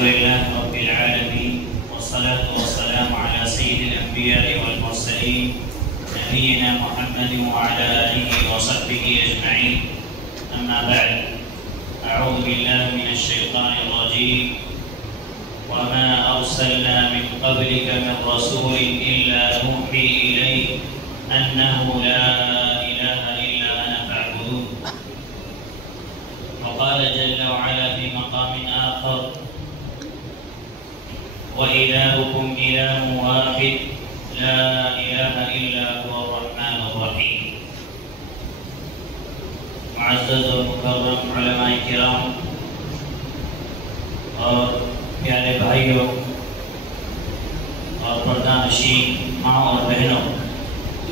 لله رب العالمين، والصلاة والسلام على سيد الأنبياء والمرسلين نبينا محمد وعلى آله وصحبه أجمعين. أما بعد، أعوذ بالله من الشيطان الرجيم. وما أرسلنا من قبلك من رسول إلا نوحي إليه أنه لا إله إلا أنا فاعبدون. وقال جل وعلا في مقام آخر: وإلهكم إله واحد لا إله إلا هو الرحمن الرحيم. معزز ومكرم علماء کرام اور پیارے بھائیوں اور پردہ نشین ماں اور بہنوں،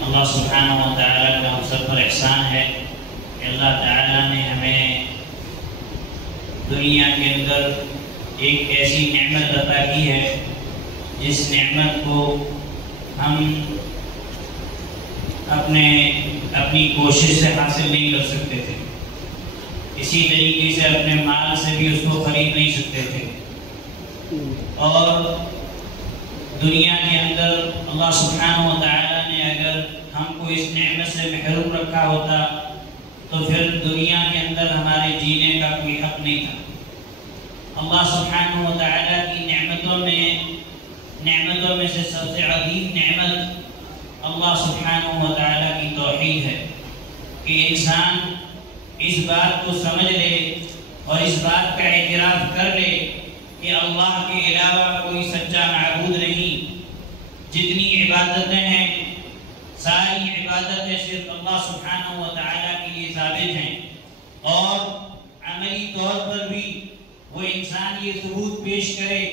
اللہ سبحانہ و تعالیٰ کا ہم سب پر احسان ہے کہ اللہ تعالیٰ نے ہمیں دنیا کے اندر ایک ایسی نعمت عطا کی ہے جس نعمت کو ہم اپنی کوشش سے حاصل نہیں کر سکتے تھے، اسی طریقے سے اپنے مال سے بھی اس کو خرید نہیں سکتے تھے، اور دنیا کے اندر اللہ سبحانہ و تعالیٰ نے اگر ہم کو اس نعمت سے محروم رکھا ہوتا تو پھر دنیا کے اندر ہمارے جینے کا کوئی حق نہیں تھا۔ اللہ سبحانہ و تعالیٰ کی نعمتوں میں سے سب سے عظیم نعمت اللہ سبحانہ و تعالیٰ کی توحید ہے کہ انسان اس بات کو سمجھ لے اور اس بات کا اعتراف کر لے کہ اللہ کے علاوہ کوئی سچا معبود نہیں، جتنی عبادتیں ہیں ساری عبادتیں صرف اللہ سبحانہ و تعالیٰ کے لیے ثابت ہیں، اور عملی طور پر بھی وہ انسان یہ ثبوت پیش کرے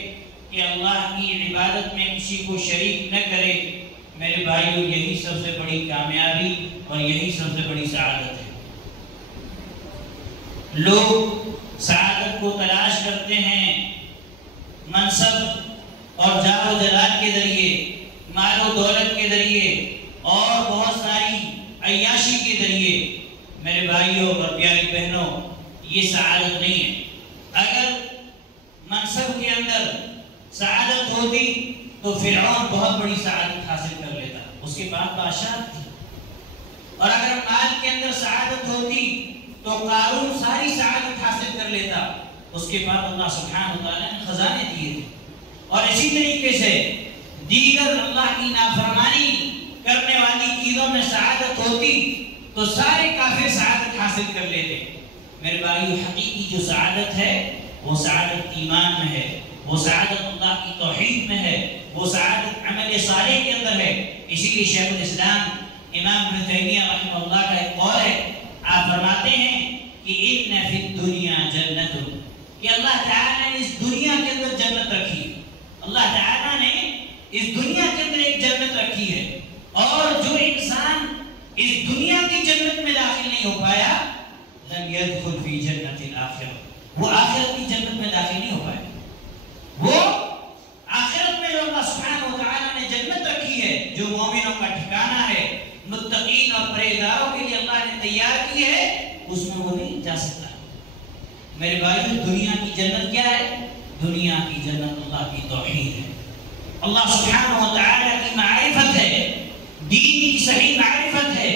کہ اللہ کی عبادت میں کسی کو شریک نہ کرے۔ میرے بھائیوں، یہی سب سے بڑی کامیابی اور یہی سب سے بڑی سعادت ہے۔ لوگ سعادت کو تلاش کرتے ہیں منصب اور جاه و جلال کے ذریعے، مال و دولت کے ذریعے اور بہت ساری عیاشی کے ذریعے۔ میرے بھائیوں اور پیاری بہنوں، یہ سعادت نہیں ہے۔ اگر منصب کے اندر سعادت ہوتی تو فرعون بہت بڑی سعادت حاصل کر لیتا، اس کے بعد بادشاہ تھی، اور اگر مال کے اندر سعادت ہوتی تو قارون ساری سعادت حاصل کر لیتا، اس کے بعد اللہ سبحانہ وتعالیٰ نے خزانے دیے تھے۔ اور اسی طریقے سے دیگر اللہ کی نافرمانی کرنے والی چیزوں میں سعادت ہوتی تو سارے کافر سعادت حاصل کر لیتے۔ میرے بھائیو، حقیقی جو سعادت ہے وہ سعادت ایمان میں ہے، وہ سعادت اللہ کی توحید میں ہے، وہ سعادت عمل صالح کے اندر ہے۔ اسی لیے شیخ الاسلام امام ابن تیمیہ رحمہ اللہ کا ایک قول ہے، آپ فرماتے ہیں کہ ان فی الدنیا جنت، کہ اللہ تعالیٰ نے اس دنیا کے اندر جنت رکھی ہے۔ اللہ تعالیٰ نے اس دنیا کے اندر ایک جنت رکھی ہے، اور جو انسان اس دنیا کی جنت میں داخل نہیں ہو پایا، لم يدخل فی جنت الآخرہ، وہ آخرت کی جنت میں داخل نہیں ہو پایا۔ وہ آخرت میں جو اللہ سبحانہ و تعالیٰ نے جنت رکھی ہے، جو مومنوں کا ٹھکانہ ہے، متقین اور پرہیزگاروں کے لیے اللہ نے تیار کی ہے، اس میں وہ نہیں جا سکتا۔ میرے بھائیو، دنیا کی جنت کیا ہے؟ دنیا کی جنت اللہ کی توحید ہے، اللہ سبحانہ و تعالیٰ کی معرفت ہے، دین کی صحیح معرفت ہے،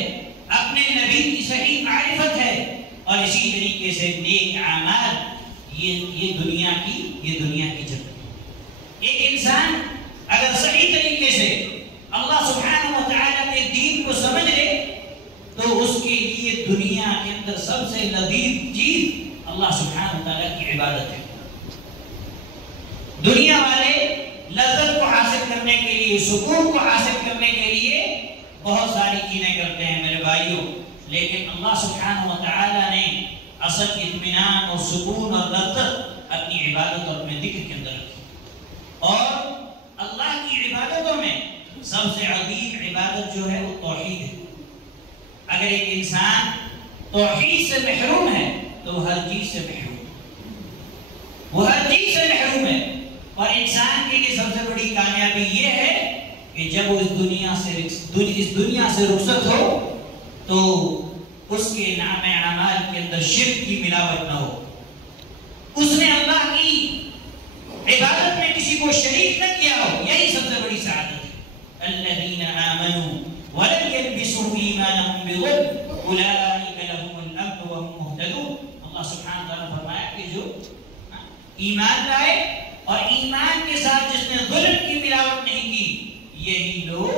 اپنے نبی کی صحیح معرفت ہے، اور اسی طریقے سے نیک اعمال۔ یہ دنیا کی جنت۔ ایک انسان اگر صحیح طریقے سے اللہ سبحانہ و تعالیٰ کے دین کو سمجھ لے تو اس کے لیے دنیا کے اندر سب سے لذیذ چیز اللہ سبحانہ و تعالیٰ کی عبادت ہے۔ دنیا والے لذت کو حاصل کرنے کے لیے، سکون کو حاصل کرنے کے لیے بہت ساری چیزیں کرتے ہیں میرے بھائیوں، لیکن اللہ سبحانہ و تعالیٰ نے اصل اطمینان اور سکون اور لذت اپنی عبادت اور اپنے ذکر کے اندر رکھی، اور اللہ کی عبادتوں میں سب سے عظیم عبادت جو ہے وہ توحید ہے۔ اگر ایک انسان توحید سے محروم ہے تو وہ ہر چیز سے محروم ہے، وہ ہر چیز سے محروم ہے۔ اور انسان کے لیے سب سے بڑی کامیابی یہ ہے کہ جب وہ اس دنیا سے رخصت ہو تو اس کے نام اعمال کے اندر شرک کی ملاوٹ نہ ہو، اس نے اللہ کی عبادت میں کسی کو شریک نہ کیا ہو، یہی سب سے بڑی سعادت ہے۔ الذین آمنوا ولم يلبسوا ایمانهم بظلم اولئک لهم الامن وهم مهتدون۔ اللہ سبحانہ تعالیٰ فرمایا کہ جو ایمان لائے اور ایمان کے ساتھ جس نے ظلم کی ملاوٹ نہیں کی، یہی لوگ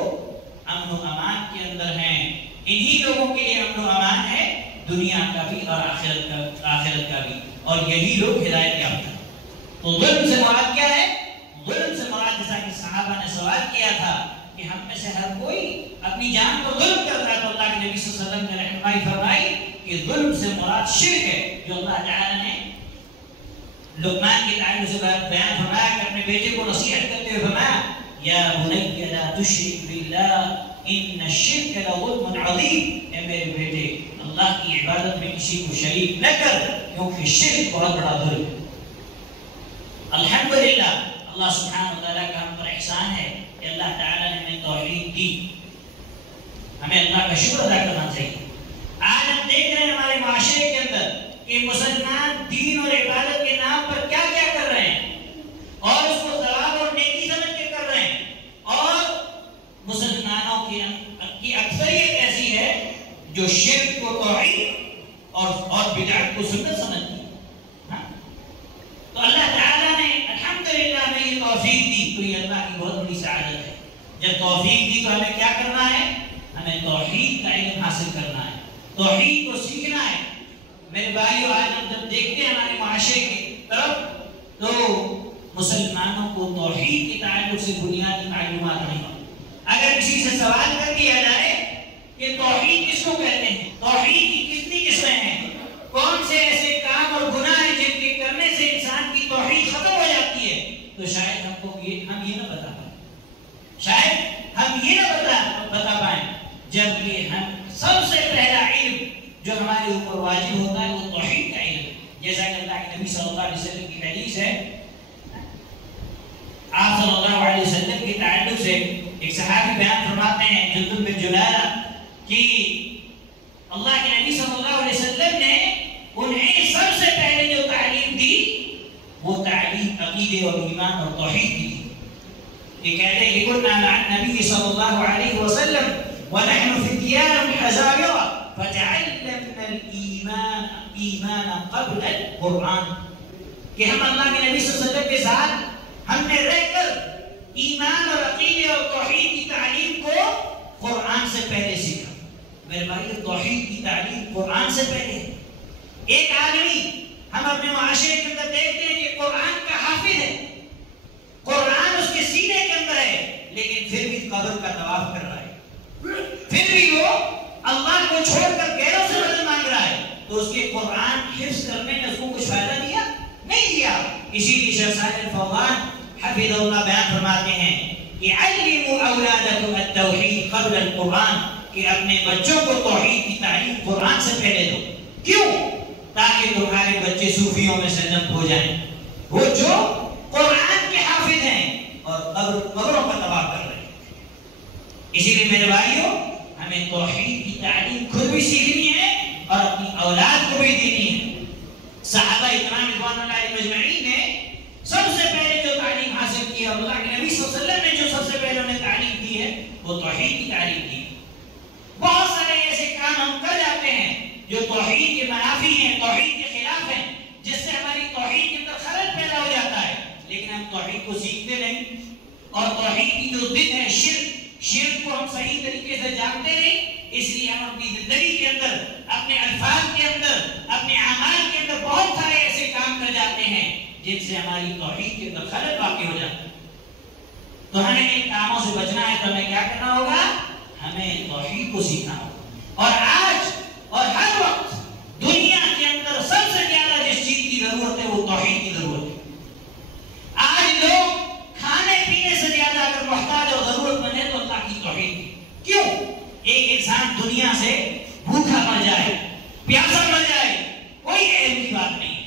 امن و امان کے اندر ہیں۔ انہی لوگوں کے لیے امن و امان ہے، دنیا کا بھی اور آخرت کا بھی، اور یہی لوگ ہدایت یافتہ۔ تو ظلم سے مراد کیا ہے؟ ظلم سے مراد جیسا کہ صحابہ نے سوال کیا تھا کہ ہم میں سے ہر کوئی اپنی جان پر ظلم کرتا ہے، تو اللہ کے نبی صلی اللہ علیہ وسلم نے رہنمائی فرمائی کہ ظلم سے مراد شرک ہے، جو اللہ تعالیٰ نے لقمان کے تعلق سے بیان فرمایا کہ اپنے بیٹے کو نصیحت کرتے ہوئے فرمایا یا بنی لا تشرک باللہ ان الشرک لظلم عظیم، اے میرے بیٹے اللہ کی عبادت میں کسی کو شریک نہ کر، کیونکہ شرک بہت بڑا ظلم ہے۔ الحمدللہ اللہ سبحانہ وتعالیٰ کا ہم پر احسان ہے کہ اللہ تعالیٰ نے ہمیں توحید دی، ہمیں اللہ کا شکر ادا کرنا چاہیے۔ آج ہم دیکھ رہے ہیں ہمارے معاشرے کے اندر کہ مسلمان دین اور عبادت کے نام پر کیا کیا کر رہے ہیں، اور اس کو ثواب اور نیکی سمجھ کے کر رہے ہیں، اور مسلمانوں کی اکثریت ایسی ہے جو شرک کو توحید اور بدعت کو سنت سمجھتی ہے۔ تو اللہ تعالیٰ نے الحمدللہ ہمیں یہ توفیق دی، تو یہ اللہ کی بہت بڑی سعادت ہے۔ جب توفیق دی تو ہمیں کیا کرنا ہے؟ ہمیں توحید کا علم حاصل کرنا ہے، توحید کو سیکھنا ہے۔ میرے بھائیو، آج ہم جب دیکھتے ہیں ہمارے معاشرے کی طرف تو مسلمانوں کو توحید کے تعلق سے بنیادی معلومات نہیں ہوتی۔ اگر کسی سے سوال کر دیا جائے کہ توحید کس کو کہتے ہیں، توحید کی کتنی قسمیں ہیں، کون سے ایسے کام اور گناہ ہیں جن کے کرنے سے انسان کی توحید ختم ہو جاتی ہے، تو شاید ہم یہ نہ بتا پائیں، شاید ہم یہ نہ بتا پائیں، جبکہ ہم سب سے پہلا علم جو ہمارے اوپر واجب ہوتا ہے وہ توحید کا علم، جیسا کہ اللہ کے نبی صلی اللہ علیہ وسلم کی حدیث ہے۔ آپ صلی اللہ علیہ وسلم کے تعلق سے ایک صحابی بیان فرماتے ہیں جندب بن جنادہ کہ اللہ کے نبی صلی اللہ علیہ وسلم نے انہیں سب سے پہلے جو تعلیم دی وہ تعلیم عقیدے اور ایمان اور توحید کی تھی۔ یہ کہتے ہیں کہ كنا مع النبي صلی اللہ علیہ وسلم ونحن فتيان حزاوره فتعلمنا الایمان ایمانا قبل القرآن، کہ ہم اللہ کے نبی صلی اللہ علیہ وسلم کے ساتھ ہم نے رہ کر ایمان اور عقیدے اور توحید کی تعلیم کو قرآن سے پہلے سیکھا۔ میرے بھائی، توحید کی تعلیم قرآن سے پہلے ہے۔ ایک آدمی ہم اپنے معاشرے کے اندر دیکھتے ہیں کہ قرآن کا حافظ ہے، قرآن اس کے سینے کے اندر ہے، لیکن پھر بھی قبر کا طواف کر رہا ہے، پھر بھی وہ اللہ کو چھوڑ کر غیروں سے مدد مانگ رہا ہے، تو اس کے قرآن حفظ کرنے میں اس کو کچھ فائدہ دیا نہیں دیا۔ اسی لیے شیخ صالح الفوزان حفظہ اللہ بیان فرماتے ہیں کہ علموا اولادکم التوحید قبل القرآن، کہ اپنے بچوں کو توحید کی تعلیم قرآن سے پہلے دو۔ کیوں؟ تاکہ تمہارے بچے صوفیوں میں سے نہ ہو جائیں، وہ جو قرآن کے حافظ ہیں اور قبروں کا طواف کر رہے ہیں۔ اسی لیے میرے بھائیوں، ہمیں توحید کی تعلیم خود بھی سیکھنی ہے اور اپنی اولاد کو بھی دینی ہے۔ صحابہ اکرام رضوان اللہ علیہم اجمعین نے سب سے پہلے جو تعلیم حاصل کی ہے، اللہ کے نبی صلی اللہ علیہ وسلم نے جو سب سے پہلے انہیں تعلیم دی ہے وہ توحید کی تعلیم دی۔ بہت سارے ایسے کام ہم کر جاتے ہیں جو توحید کے منافی ہیں، توحید کے خلاف ہیں، جس سے ہماری توحید کے اندر خلل پیدا ہو جاتا ہے، لیکن ہم توحید کو سیکھتے نہیں، اور توحید کی جو ضد ہے شرک کو ہم صحیح طریقے سے جانتے نہیں، اس لیے ہم اپنی زندگی کے اندر، اپنے الفاظ کے اندر، اپنے اعمال کے اندر بہت سارے ایسے کام کر جاتے ہیں جن سے ہماری توحید کے اندر خلل واقع ہو جاتا ہے۔ تو ہمیں ان کاموں سے بچنا ہے تو ہمیں کیا کرنا ہوگا؟ ہمیں توحید کو سیکھنا ہوگا۔ اور آج اور ہر وقت دنیا کے اندر سب سے زیادہ جس چیز کی ضرورت ہے وہ توحید کی ضرورت ہے۔ آج لوگ کھانے پینے سے زیادہ اگر محتاج اور ضرورت مند ہے تو اللہ کی توحید کی۔ کیوں؟ ایک انسان دنیا سے بھوکا مر جائے، پیاسا مر جائے، کوئی عیب کی بات نہیں ہے،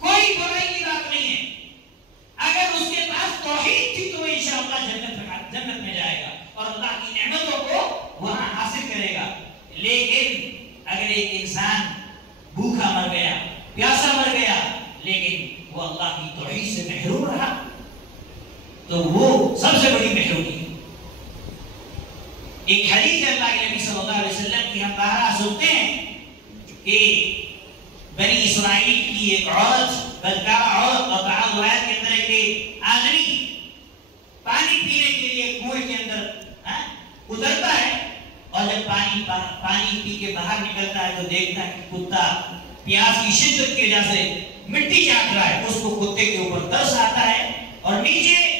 کوئی برائی کی بات نہیں ہے۔ اگر اس کے پاس توحید تھی تو وہ انشاءاللہ جنت میں جائے گا اور اللہ کی نعمتوں کو وہاں حاصل کرے گا۔ تو وہ سب سے بڑی محرومی ہے۔ ایک حدیث ہے اللہ کے نبی صلی اللہ علیہ وسلم کی، ہم بارہا سنتے ہیں کہ بنی اسرائیل کی ایک عورت، بدکار عورت، اور بعض روایات کے اندر ہے کہ آدمی پانی پینے کے لیے کنویں کے اندر اترتا ہے، اور جب پانی پی کے باہر نکلتا ہے تو دیکھتا ہے کہ کتا پیاس کی شدت کی وجہ سے مٹی چاٹ رہا ہے، اس کو کتے کے اوپر ترس آتا ہے اور نیچے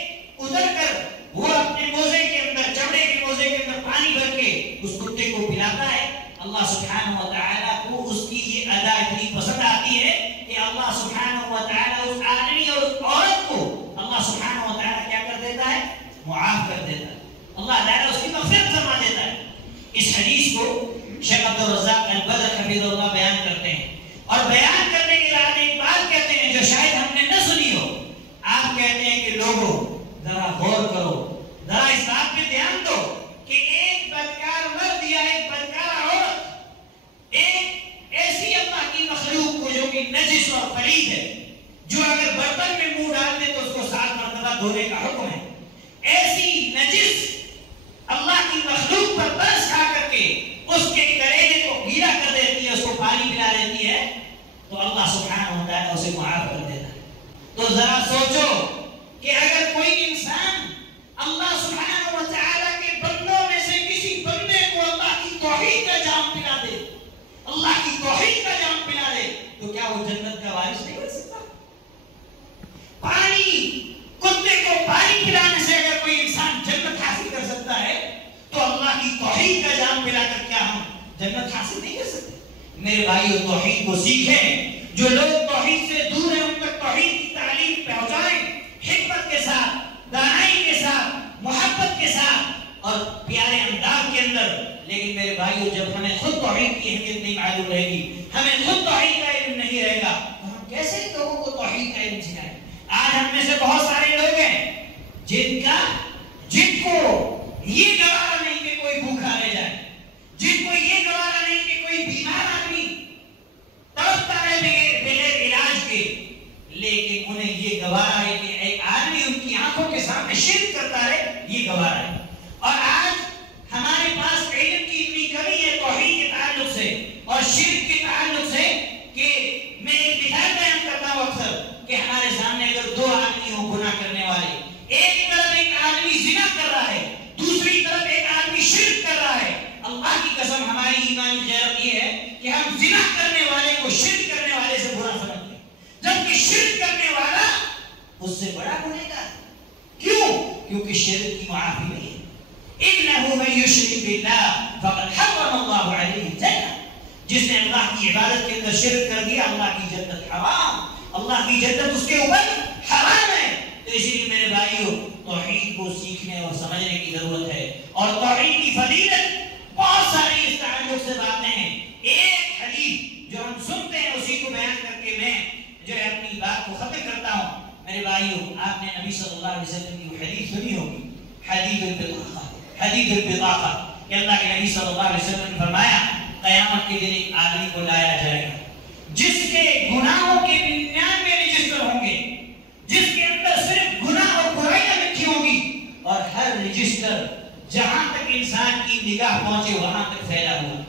اتر کر وہ اپنے موزے کے اندر، چمڑے کے موزے کے اندر پانی بھر کے اس کتے کو پلاتا ہے۔ اللہ سبحانہ و تعالیٰ کو اس کی یہ ادا اتنی پسند آتی ہے کہ اللہ سبحانہ و تعالیٰ اس آدمی اور اس عورت کو اللہ سبحانہ و تعالیٰ کیا کر دیتا ہے؟ معاف کر دیتا ہے، اللہ تعالیٰ اس کی مغفرت فرما دیتا ہے۔ اس حدیث کو شیخ عبد الرزاق البدر حفظہ اللہ بیان کرتے ہیں، اور بیان کرنے کے بعد ایک بات کہتے ہیں جو شاید ہم نے نہ سنی ہو۔ آپ کہتے ہیں کہ لوگوں ذرا غور کرو، ذرا اس بات پہ دھیان دو کہ ایک بدکار مرد یا ایک بدکار عورت ایک ایسی اللہ کی مخلوق کو جو کہ نجس اور پلید ہے، جو اگر برتن میں منہ ڈال دے تو اس کو 7 مرتبہ دھونے کا حکم ہے، ایسی نجس اللہ کی مخلوق پر ترس کھا کر کے اس کے کلیجے کو گیلا کر دیتی ہے، اس کو پانی پلا دیتی ہے، تو اللہ سبحانہ و تعالیٰ اسے معاف کر دیتا ہے۔ تو ذرا سوچو کہ اگر کوئی انسان اللہ سبحانہ و تعالیٰ کے بندوں میں سے کسی بندے کو اللہ کی توحید کا جام پلا دے، اللہ کی توحید کا جام پلا دے، تو کیا وہ جنت کا وارث نہیں بن سکتا؟ پانی، کتے کو پانی پلانے سے اگر کوئی انسان جنت حاصل کر سکتا ہے تو اللہ کی توحید کا جام پلا کر کیا ہم جنت حاصل نہیں کر سکتے؟ میرے بھائیو، توحید کو سیکھیں۔ جو لوگ توحید سے دور ہیں ان تک توحید کی تعلیم پہنچائیں، حکمت کے ساتھ، دانائی کے ساتھ، محبت کے ساتھ اور پیارے انداز کے اندر۔ لیکن میرے بھائیو، جب ہمیں خود توحید کی اہمیت نہیں معلوم رہے گی، ہمیں خود توحید کا علم نہیں رہے گا، تو ہم کیسے لوگوں کو توحید کا علم سکھائیں؟ آج ہم میں سے بہت سارے لوگ ہیں جن کو یہ گوارا نہیں کہ کوئی بھوکا رہ جائے، جن کو یہ گوارا نہیں کہ کوئی بیمار آدمی تڑپتا رہے بغیر علاج کے، لیکن انہیں یہ گوارا ہے کہ ایک آدمی ان کی آنکھوں کے سامنے شرک کرتا ہے، یہ گوارا ہے۔ اور آج ہمارے پاس علم کی اتنی کمی ہے توحید کے تعلق سے اور شرک کے تعلق سے کہ میں ایک مثال بیان کرتا ہوں اکثر کہ ہمارے سامنے اگر 2 آدمی ہوں گناہ کرنے والے، ایک طرف ایک آدمی زنا کر رہا ہے، دوسری طرف ایک آدمی شرک کر رہا ہے، اللہ کی قسم ہماری ایمانی غیرت یہ ہے کہ ہم زنا کرنے والے کو شرک کرنے والے سے برا سمجھتے ہیں، جبکہ شرک کرنے والا اس سے بڑا گنہگار ہے۔ کیوں؟ کیونکہ شرک کی معافی نہیں ہے۔ إِنَّهُ مَن يُشْرِكْ بِاللَّهِ فَقَدْ حَرَّمَ اللَّهُ عَلَيْهِ الْجَنَّةَ، جس نے اللہ کی عبادت کے اندر شرک کر دیا، اللہ کی جنت حرام، اللہ کی جنت اس کے اوپر حرام ہے۔ تو اسی لیے میرے بھائیوں، توحید کو سیکھنے اور سمجھنے کی ضرورت ہے، اور توحید کی فضیلت بہت ساری اس تعلق سے باتیں ہیں۔ ایک حدیث جو ہم سنتے ہیں اسی کو بیان کر کے میں جو ہے اپنی بات کو ختم کرتا ہوں۔ میرے بھائیوں، آپ نے نبی صلی اللہ علیہ وسلم کی حدیث سنی ہوگی، حدیث البطاقہ، حدیث البطاقہ، کہ اللہ کے نبی صلی اللہ علیہ وسلم نے فرمایا قیامت کے دن ایک آدمی کو لایا جائے گا جس کے گناہوں کے 99 رجسٹر ہوں گے، جس کے اندر صرف گناہ اور برائیاں لکھی ہوں گی، اور ہر رجسٹر جہاں تک انسان کی نگاہ پہنچے وہاں تک پھیلا ہوا۔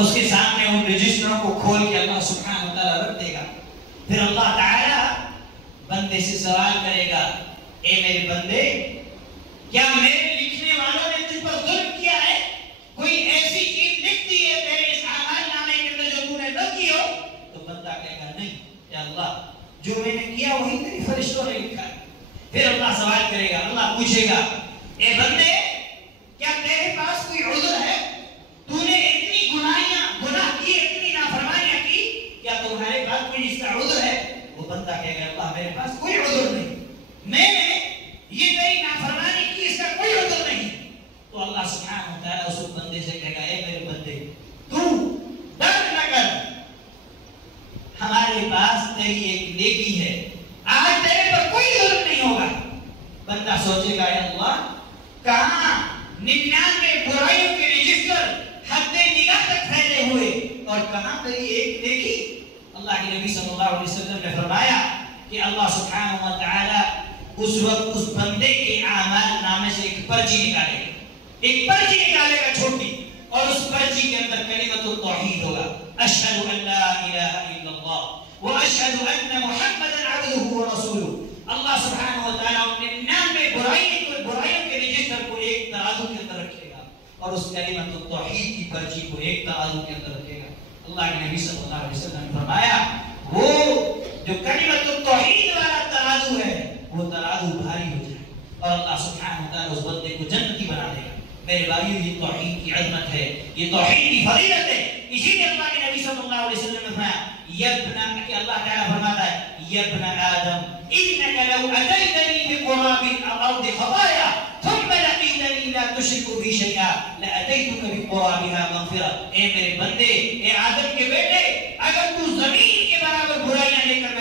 اس کے سامنے ان رجسٹروں کو کھول کے اللہ سبحانہ وتعالیٰ رکھ دے گا، پھر اللہ تعالیٰ بندے سے سوال کرے گا، اے میرے بندے، کیا میرے لکھنے والوں نے تجھ پر ظلم کیا ہے؟ کوئی ایسی چیز لکھ دی ہے تیرے اس اعمال نامے کے اندر جو تو نے نہ کی ہو؟ تو بندہ کہے گا نہیں یا اللہ، جو میں نے کیا وہی تیری فرشتوں نے لکھا ہے۔ پھر اللہ سوال کرے گا، اللہ پوچھے گا، اے بندے، کیا تیرے پاس کوئی عذر ہے؟ تو نے اتنی گناہ کی، اتنی نافرمانیاں کی، کیا تمہارے پاس کوئی اس کا عذر ہے؟ وہ بندہ کہے گا، اللہ میرے پاس کوئی عذر نہیں، میں نے یہ تیری نافرمانی کی، اس کا کوئی عذر نہیں۔ تو اللہ سبحانہ و تعالیٰ اس بندے سے کہے گا، اے میرے بندے، تو ڈر نہ کر، ہمارے پاس تیری ایک نیکی ہے، آج تیرے پر کوئی ظلم نہیں ہوگا۔ بندہ سوچے گا، اے اللہ، کہاں 99 برائیوں کے رجسٹر حد نگاہ تک پھیلے ہوئے اور کہاں تیری ایک نیکی؟ اللہ کے نبی صلی اللہ علیہ وسلم نے فرمایا کہ اللہ سبحانہ و تعالی اس وقت اس بندے کے اعمال نامے سے ایک پرچی نکالے گا، ایک پرچی نکالے گا چھوٹی، اور اس پرچی کے اندر کلمۃ التوحید ہوگا، اشہد ان لا الہ الا اللہ واشہد ان محمدا عبدہ ورسولہ۔ اللہ سبحانہ و تعالیٰ اپنے 99 برائیوں کے رجسٹر کو ایک ترازو کے اندر رکھے گا، اور اس کلمۃ التوحید کی پرچی کو ایک ترازو کے اندر رکھے گا۔ اللہ کے نبی صلی اللہ علیہ وسلم نے فرمایا وہ جو کلمۃ التوحید والا ترازو ہے وہ ترازو بھاری ہو جائے اور اللہ سبحانہ و تعالیٰ اس بندے کو جنتی بنا دے گا۔ میرے بھائیو، یہ توحید کی عظمت ہے، یہ توحید کی فضیلت ہے۔ اسی لیے اللہ کے نبی صلی اللہ علیہ وسلم نے فرمایا کہ اللہ تعالیٰ فرماتا ہے یا ابن آدم انک لو اتیتنی بقراب الارض خطایا ثم لقیتنی لا تشرک بی شیئا لاتیتک بقرابها مغفرہ۔ اے میرے بندے، اے آدم کے بیٹے، اگر تو زمین کے برابر برائیاں لے کر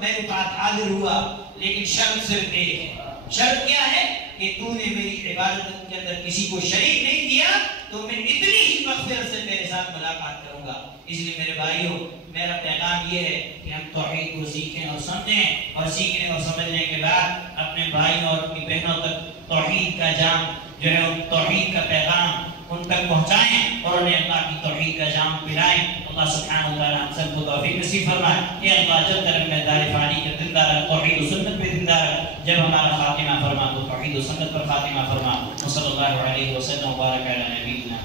میرے پاس حاضر ہوا، لیکن شرط صرف ایک ہے۔ شرط کیا ہے؟ کہ تو نے میری عبادت کے اندر کسی کو شریک نہیں کیا تو میں اتنی ہی مغفرت سے میرے ساتھ ملاقات کروں گا۔ اس لیے میرے بھائیوں، میرا پیغام یہ ہے کہ ہم توحید کو سیکھیں اور سمجھیں، اور سیکھنے اور سمجھنے کے بعد اپنے بھائیوں اور اپنی بہنوں تک توحید کا جام جو ہے، توحید کا پیغام ان تک پہنچائیں اور انہیں اللہ کی توحید کا جام پلائیں۔ اللہ سبحانہ و تعالیٰ ہم سب کو توفیق نصیب فرمائے۔ اے اللہ، جب تک میں دار فانی کے زندہ رہ، توحید و سنت پہ زندہ رہ، جب ہمارا خاتمہ فرما تو توحید و سنت پر خاتمہ فرما۔ صلی اللہ علیہ وسلم وبارک علی نبینا